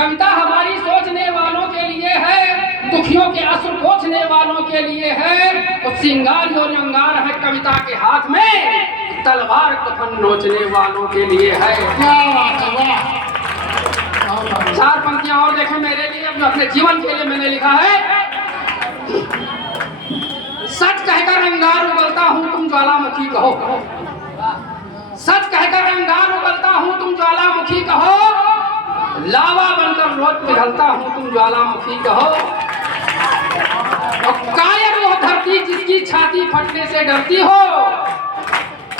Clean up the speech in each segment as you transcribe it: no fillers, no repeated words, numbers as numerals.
कविता हमारी सोचने वालों के लिए है, दुखियों के आंसू पोंछने वालों के लिए है। तो सिंगार और अंगार है कविता के हाथ में, तलवार कफन नोचने वालों के लिए है। चार पंक्तियां और देखें मेरे लिए, अपने जीवन के लिए मैंने लिखा है। सच कहकर अंगार उगलता हूं तुम ज्वालामुखी कहो, सच कहकर अंगार उगलता हूं तुम ज्वालामुखी कहो, लावा बनकर रोज पिघलता हूं तुम ज्वालामुखी कहो। और कायर वो धरती जिसकी छाती फटने से डरती हो,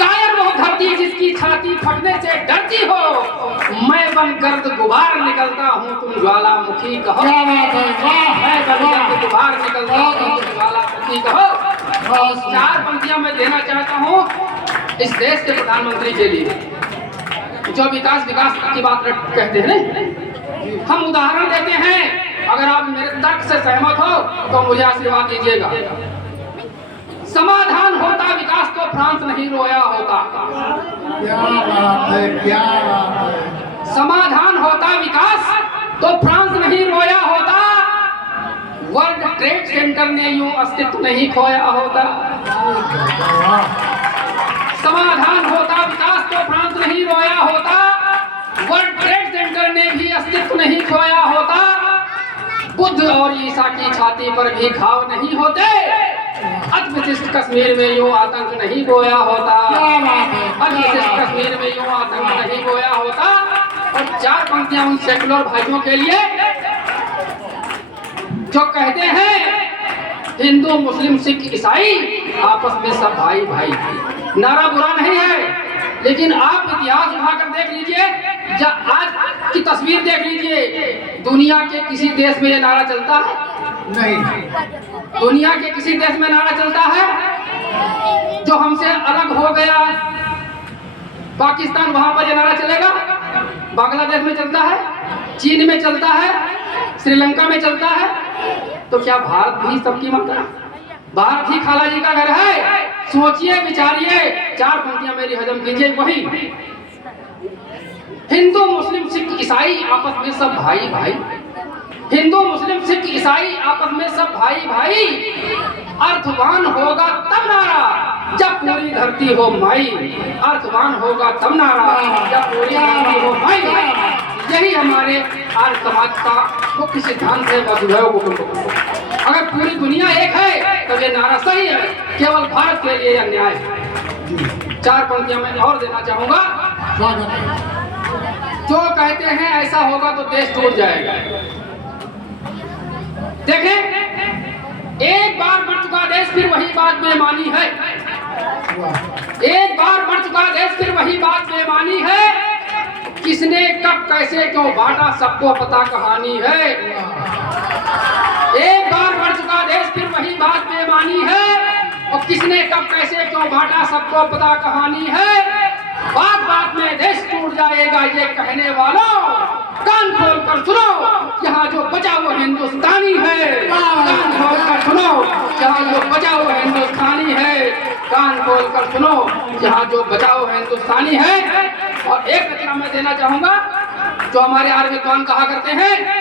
कायर वो धरती जिसकी छाती फटने से डरती हो, मैं बनकर गुबार निकलता हूं तुम ज्वालामुखी कहो, मैं बनकर गुबार निकलता हूं तुम ज्वालामुखी कहो। चार पंक्तियां मैं देना चाहता हूं इस देश के प्रधानमंत्री के लिए, जो विकास की बात कहते हैं ना। हम उदाहरण देते हैं, अगर आप मेरे तर्क से सहमत हो तो मुझे आशीर्वाद दीजिएगा। समाधान होता विकास तो फ्रांस नहीं रोया होता, क्या बात है, क्या बात है। समाधान होता विकास तो फ्रांस नहीं रोया होता, वर्ल्ड ट्रेड सेंटर ने यूं अस्तित्व नहीं खोया होता। समाधान होता विकास तो फ्रांस नहीं रोया होता, वर्ल्ड ट्रेड सेंटर ने भी अस्तित्व नहीं खोया होता। बुद्ध और ईसा की छाती पर भी घाव नहीं होते, अतिविशिष्ट कश्मीर में यूं आतंक नहीं बोया होता, अतिविशिष्ट कश्मीर में यूं आतंक नहीं बोया होता। और चार पंक्तियां उन सेकुलर भाइयों के लिए जो कहते हैं हिंदू मुस्लिम सिख ईसाई आपस में सब भाई भाई। नारा बुरा नहीं है, लेकिन आप इतिहास उठाकर देख लीजिए, आज की तस्वीर देख लीजिए, दुनिया के किसी देश में ये नारा चलता है? नहीं। दुनिया के किसी देश में नारा चलता है? जो हमसे अलग हो गया पाकिस्तान, वहां पर ये नारा चलेगा? बांग्लादेश में चलता है, चीन में चलता है, श्रीलंका में चलता है। तो क्या भारत भी सबकी माता? भारत ही खाला जी का घर है? सोचिए विचारिए। चार पंक्तियां मेरी हजम कीजिए। वही हिंदू मुस्लिम सिख ईसाई आपस में सब भाई भाई, हिंदू मुस्लिम सिख ईसाई आपस में सब भाई भाई। अर्थवान होगा तब नारा जब पूरी धरती हो माई, अर्थवान होगा तब नारा जब पूरी धरती हो माई। यही हमारे आर्य समाज का मुख्य सिद्धांत है, वसुधैव कुटुंबकम। अगर पूरी दुनिया एक है तो ये नारा सही है, केवल भारत के लिए अन्याय है। चार पंक्तियां मैं और देना चाहूंगा। जो कहते हैं ऐसा होगा तो देश टूट जाएगा। देखें, एक बार बढ़ चुका देश फिर वही बात बेमानी है, एक बार बढ़ चुका देश फिर वही बात बेमानी है। किसने कब कैसे क्यों बांटा सबको पता कहानी है। एक बार बढ़ चुका देश फिर वही बात बेमानी है, और किसने कब कैसे क्यों बांटा सबको पता कहानी है। बात बात में देश टूट जाएगा ये कहने वालों, कान खोल कर सुनो, यहाँ जो बचा वो हिंदुस्तानी है। कान खोल कर सुनो, यहाँ जो बचा वो हिंदुस्तानी है। कान खोल कर सुनो, यहाँ जो बचा वो हिंदुस्तानी है। और एक रचना मैं देना चाहूंगा, जो हमारे आर्य विद्वान कहा करते हैं।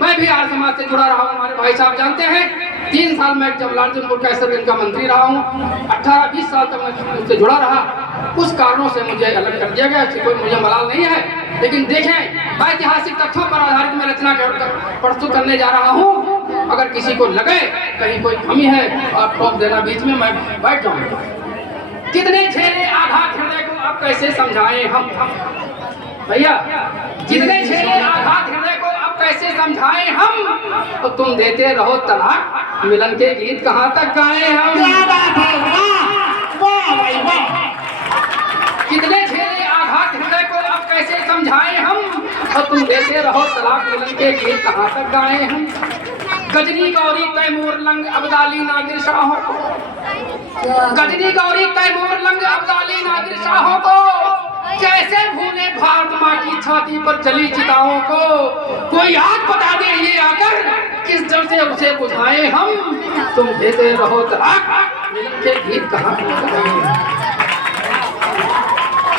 मैं भी आर्य समाज से जुड़ा रहा हूँ, हमारे भाई साहब जानते हैं। 3 साल मैं जब लालचंदपुर कैसरगंज का मंत्री रहा हूँ, 18-20 साल तक मैं उससे जुड़ा रहा। कुछ कारणों से मुझे अलग कर दिया गया, इससे कोई मुझे मलाल नहीं है। लेकिन देखें, ऐतिहासिक तथ्यों पर आधारित मैं रचना प्रस्तुत करने जा रहा हूँ। अगर किसी को लगे कहीं कोई कमी है और टोक देना बीच में, मैं बैठ जाऊंगा। कितने झेले आघात हृदय को अब कैसे समझाएं हम भैया, कितने झेले आघात हृदय को अब कैसे समझाएं हम। तो तुम देते रहो तलाक, मिलन के गीत कहाँ तक गाएं हम। कितने झेले आघात हृदय को अब कैसे समझाएं हम, और तुम देते रहो तलाक, मिलन के गीत कहाँ तक गाएं हम। गजनी गौरी तैमूर लंग अब्दाली नादिर शाहों को, गजनी गौरी तैमूर लंग अब्दाली नादिर शाहों को, कैसे भूले भारत माँ की छाती पर जली चिताओं को। कोई आग बता दे ये आकर, किस डर से उसे बुझाएं हम। तुम देते रहो तलाक, मिलन के गीत कहाँ तक गाएं।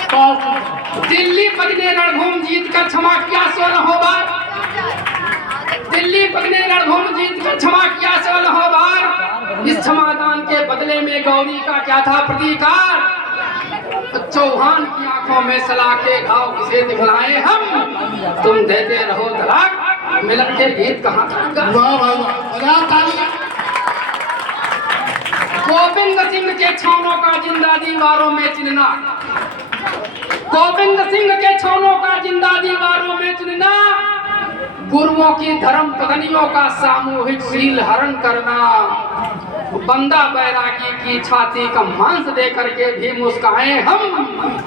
दिल्ली बजने रणभूमि जीत कर क्षमा किया 16 बार, दीपक ने रणभूमि जीत कर क्षमा किया सवल हो बार। इस क्षमादान के बदले में गौरी का क्या था प्रतीकार? चौहान की आंखों में सला के घाव किसे दिखलाए हम? तुम देते रहो तलाक, मिलन के गीत कहाँ तक? वाह भाई वाह, बजाओ तालियां। गोविंद सिंह के छानों का जिंदा दीवारों में चिन्हना, गोविंद सिंह के छानों का जिंदा दीवारों में चिन्हना, गुरुओं की धर्म पत्नियों का सामूहिक शील हरण करना, बंदा बैरागी की छाती का मांस दे करके भी मुस्काए हम,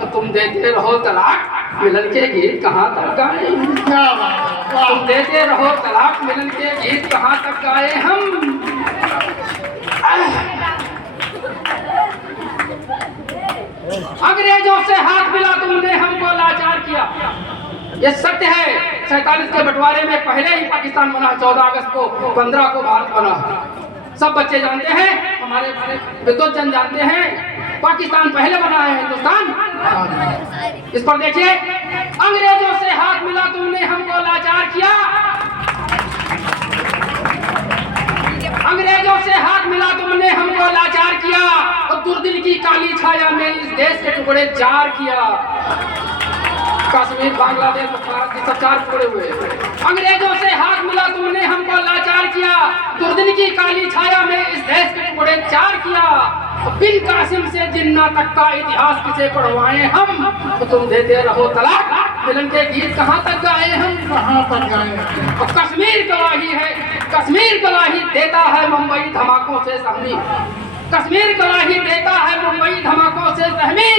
तो तुम देते रहो तलाक, मिलन के गीत कहाँ तक गाए? क्या बात है, वाह। तुम देते रहो तलाक, मिलन के गीत कहाँ तक गाए हम? अंग्रेजों से हाथ मिला तुमने हमको लाचार किया, ये सत्य है। 47 के बंटवारे में पहले ही पाकिस्तान बना, 14 अगस्त को, 15 को भारत बना। सब बच्चे जानते हैं, हमारे विद्वत जन जानते हैं, पाकिस्तान पहले बना है हिंदुस्तान। इस पर देखिए, अंग्रेजों से हाथ मिला तुमने हमको लाचार किया, अंग्रेजों से हाथ मिला तुमने हमको लाचार किया, और दुर्दिन की काली छाया में इस देश के टुकड़े चार किया। कश्मीर, बांग्लादेश, भारत के सब चार टुकड़े हुए। अंग्रेजों से हाथ मिला तुमने हमको लाचार किया, दुर्दिन की काली छाया में इस देश के टुकड़े चार किया। बिन कासिम से जिन्ना तक का इतिहास किसे पढ़वाए हम? तो तुम देते रहो तलाक, मिलन के गीत कहाँ तक गाए हम? कहाँ तक गाए? और कश्मीर गवाही है, कश्मीर गवाही देता है मुंबई धमाकों से सहमी, कश्मीर गवाही देता है मुंबई धमाकों से सहमी।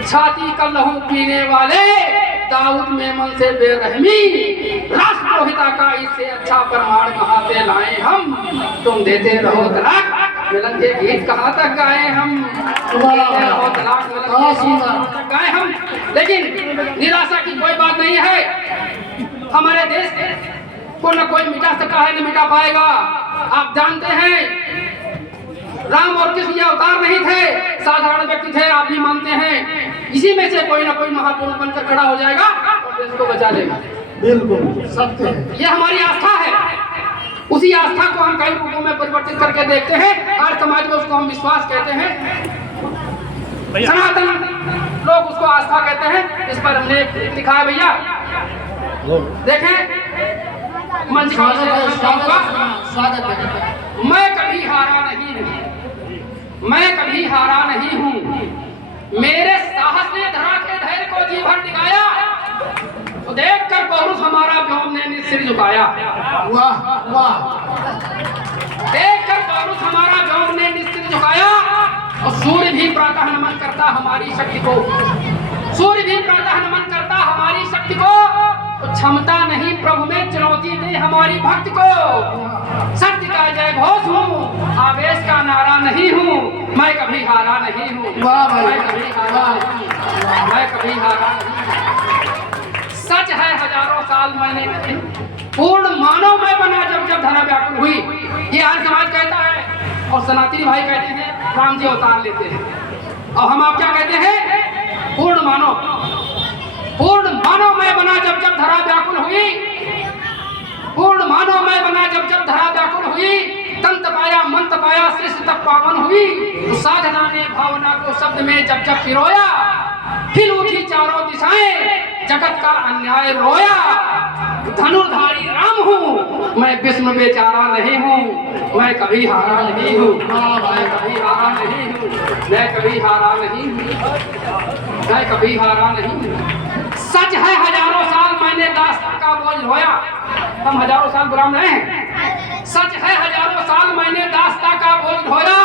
छाती का लहू पीने वाले दाऊद मेमन से बेरहमी, राष्ट्रद्रोहिता का इससे अच्छा प्रमाण कहाँ से लाए हम? तुम देते रहो तलाक, मिलन के गीत कहाँ तक गाए हम? देते रहो तलाक, मिलन के गीत कहाँ तक गाए हम? लेकिन निराशा की कोई बात नहीं है, हमारे देश को न कोई मिटा सका है न मिटा पाएगा। आप जानते हैं, राम और कृष्ण ये अवतार नहीं थे, साधारण व्यक्ति थे, आप भी मानते हैं। इसी में से कोई ना कोई महापुरुष बनकर खड़ा हो जाएगा और देश को बचा लेगा। बिल्कुल सत्य है। ये हमारी आस्था है, उसी आस्था को हम कई रूपों में परिवर्तित करके देखते हैं। आज समाज में उसको हम विश्वास कहते हैं, सनातन लोग उसको आस्था कहते हैं। इस पर हमने लिखा है भैया, देखें मंच का स्वागत है। मैं कभी हारा नहीं हूँ, मैं कभी हारा नहीं हूँ, मेरे साहस ने धरा के धैर्य को जी भर दिखाया, तो देख कर पौरुष हमारा व्योम ने सिर झुकाया। वाह वाह। देख कर पौरुष हमारा व्योम ने सिर झुकाया, और सूर्य भी प्रातः नमन करता हमारी शक्ति को, सूर्य भी प्रातः नमन करता हमारी शक्ति को। तो क्षमता नहीं प्रभु में चुनौती दे हमारी भक्ति को। सत्य का जय घोष हूँ, आवेश का नारा नहीं हूँ, मैं कभी हारा नहीं हूँ, मैं कभी हारा नहीं, मैं कभी हारा नहीं। सच है हजारों साल मैंने पूर्ण मानव में बना जब जब धरा व्याकुल हुई, ये आज समाज कहता है, और सनातनी भाई कहते हैं राम जी अवतार लेते हैं, और हम आप क्या कहते हैं? पूर्ण मानव, पूर्ण मानव में बना जब जब धरा व्याकुल हुई, पूर्ण मानव में बना जब जब धरा व्याकुल हुई, तंत पाया मंत पाया सृष्टि तक पावन हुई। साधना ने भावना को शब्द में जब जब पिरोया, फिर उठी चारों दिशाएं, जगत का अन्याय रोया। धनुर्धारी राम हूँ, मैं विष्णु बेचारा नहीं हूँ, मैं कभी हारा नहीं हूँ, मैं कभी हारा नहीं हूँ, मैं कभी हारा नहीं हूँ, मैं कभी हारा नहीं हूँ। सच है हजारों साल मैंने दास्तां का बोझ ढोया, हम हजारों साल गुलाम रहे हैं। सच है हजारों साल मैंने दास्तां का बोझ ढोया,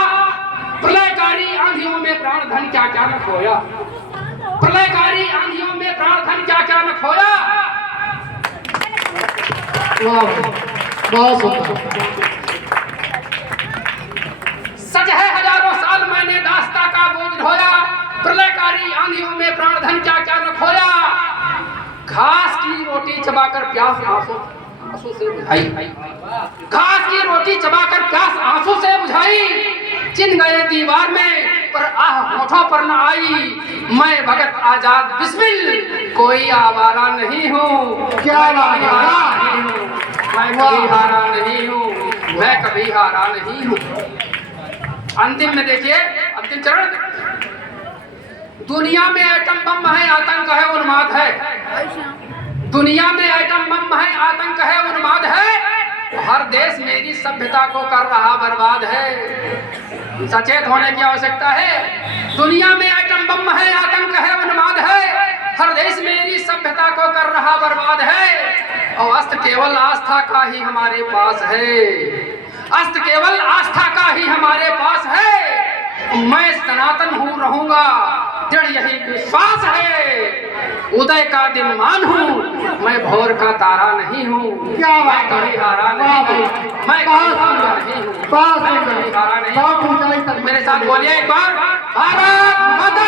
प्रलयकारी आंधियों में प्राण धन क्या क्या न खोया, प्रलयकारी आंधियों में प्राण धन क्या क्या न खोया। बहुत सुंदर। सच है हजारों साल मैंने दास्तां का बोझ ढोया, प्रलयकारी आंधियों में प्राण धन क्या क्या न खोया। घास की रोटी चबाकर प्यास आंसू से बुझाई, घास की रोटी चबाकर प्यास आंसू से बुझाई। चिन्ह गए दीवार में पर आह होठों पर न आई, मैं भगत आजाद बिस्मिल कोई आवारा नहीं हूँ, क्या बात है। मैं कभी हारा नहीं हूँ, मैं कभी हारा नहीं हूँ। अंतिम में देखिए, अंतिम चरण, दुनिया में एटम बम है, आतंक है, उन्माद है। दुनिया में एटम बम है, आतंक है, उन्माद है। हर देश मेरी सभ्यता को कर रहा बर्बाद है। सचेत होने की आवश्यकता है। दुनिया में एटम बम है, आतंक है, उन्माद है। हर देश मेरी सभ्यता को कर रहा बर्बाद है। और अस्त्र केवल आस्था का ही हमारे पास है। अस्त्र केवल आस्था का ही हमारे पास है। मैं सनातन हूँ, रहूंगा, दृढ़ यही विश्वास है। उदय का दिन मान हूँ, मैं भोर का तारा नहीं हूँ। मैं कभी हारा नहीं हूँ, मैं कभी हारा नहीं हूँ, मैं कभी हारा नहीं हूँ। मेरे साथ बोलिए एक बार, भारत माता